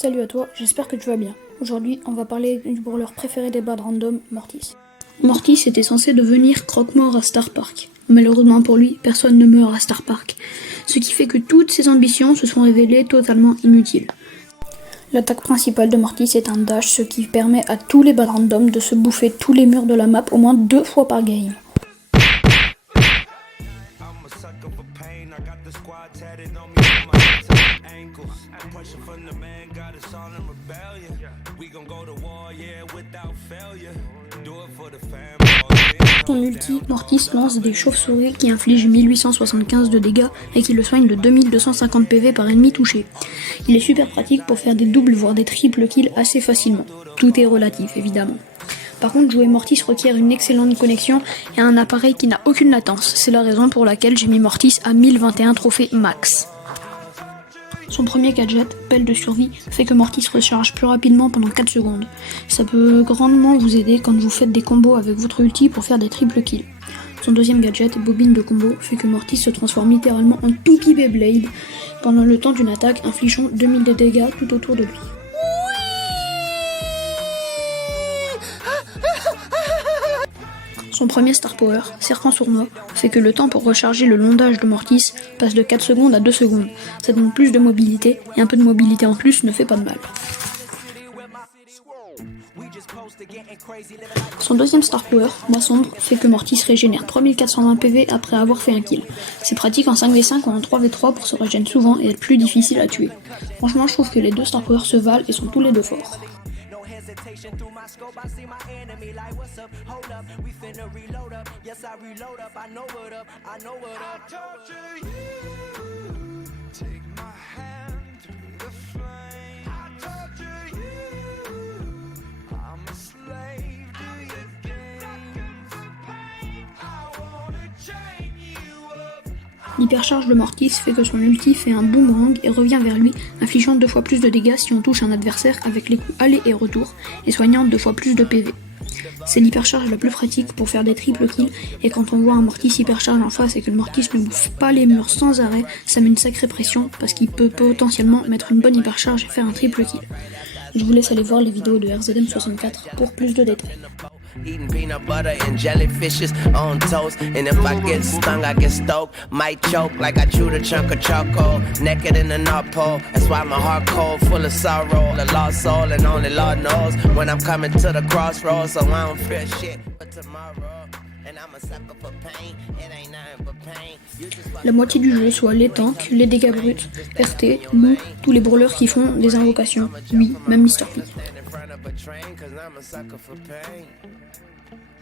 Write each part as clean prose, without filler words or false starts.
Salut à toi, j'espère que tu vas bien. Aujourd'hui, on va parler du brawler préféré des Bad Random, Mortis. Mortis était censé devenir croque-mort à Star Park. Malheureusement pour lui, personne ne meurt à Star Park. Ce qui fait que toutes ses ambitions se sont révélées totalement inutiles. L'attaque principale de Mortis est un dash, ce qui permet à tous les Bad Random de se bouffer tous les murs de la map au moins 2 fois par game. Son ulti, Mortis lance des chauves-souris qui infligent 1875 de dégâts et qui le soignent de 2250 PV par ennemi touché. Il est super pratique pour faire des doubles voire des triples kills assez facilement. Tout est relatif évidemment. Par contre, jouer Mortis requiert une excellente connexion et un appareil qui n'a aucune latence. C'est la raison pour laquelle j'ai mis Mortis à 1021 trophées max. Son premier gadget, pelle de survie, fait que Mortis recharge plus rapidement pendant 4 secondes. Ça peut grandement vous aider quand vous faites des combos avec votre ulti pour faire des triple kills. Son deuxième gadget, bobine de combo, fait que Mortis se transforme littéralement en Toupie Beyblade pendant le temps d'une attaque, infligeant 2000 de dégâts tout autour de lui. Son premier Star Power, Serpent Sournois, fait que le temps pour recharger le londage de Mortis passe de 4 secondes à 2 secondes. Ça donne plus de mobilité, et un peu de mobilité en plus ne fait pas de mal. Son deuxième Star Power, Moi Sombre, fait que Mortis régénère 3420 PV après avoir fait un kill. C'est pratique en 5v5 ou en 3v3 pour se régénérer souvent et être plus difficile à tuer. Franchement, je trouve que les deux Star Power se valent et sont tous les deux forts. Through my scope, I see my enemy like what's up, hold up, we finna reload up, yes I reload up, I know what up, I know what up. I torture you, take my hand through the flame. I torture you, I'm a slave to your games. I wanna chain you up. L'hypercharge de Mortis fait que son ulti fait un boomerang et revient vers lui, infligeant 2 fois plus de dégâts si on touche un adversaire avec les coups aller et retour, et soignant 2 fois plus de PV. C'est l'hypercharge la plus pratique pour faire des triple kills, et quand on voit un Mortis hypercharge en face et que le Mortis ne bouffe pas les murs sans arrêt, ça met une sacrée pression parce qu'il peut potentiellement mettre une bonne hypercharge et faire un triple kill. Je vous laisse aller voir les vidéos de RZM64 pour plus de détails. Eating peanut butter and jellyfishes on toast. And if I get stung, I get stoked. Might choke like I chewed a chunk of charcoal. Naked in the North Pole. That's why my heart cold, full of sorrow. The lost soul, and only Lord knows when I'm coming to the crossroads. So I don't fear shit for tomorrow. And I'm a sucker for pain. It ain't nothing but pain. La moitié du jeu, soit les tanks, les dégâts bruts, RT, Lou, tous les brawlers qui font des invocations. Oui, même Mr. P.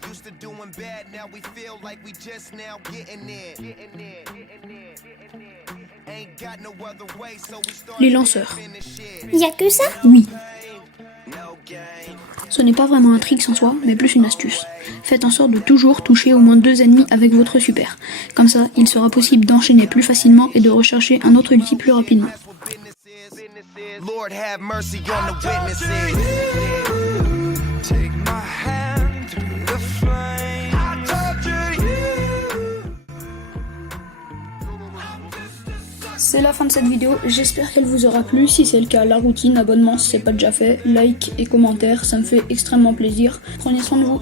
Used to doing bad, now we feel like we just now getting there. Ain't got no other way, so we start. Les lanceurs. Y'a que ça? Oui. Ce n'est pas vraiment un trick en soi, mais plus une astuce. Faites en sorte de toujours toucher au moins 2 ennemis avec votre super. Comme ça, il sera possible d'enchaîner plus facilement et de recharger un autre ulti plus rapidement. Lord have mercy on the witnesses. C'est la fin de cette vidéo, j'espère qu'elle vous aura plu. Si c'est le cas, la routine, abonnement si c'est pas déjà fait, like et commentaire, ça me fait extrêmement plaisir. Prenez soin de vous.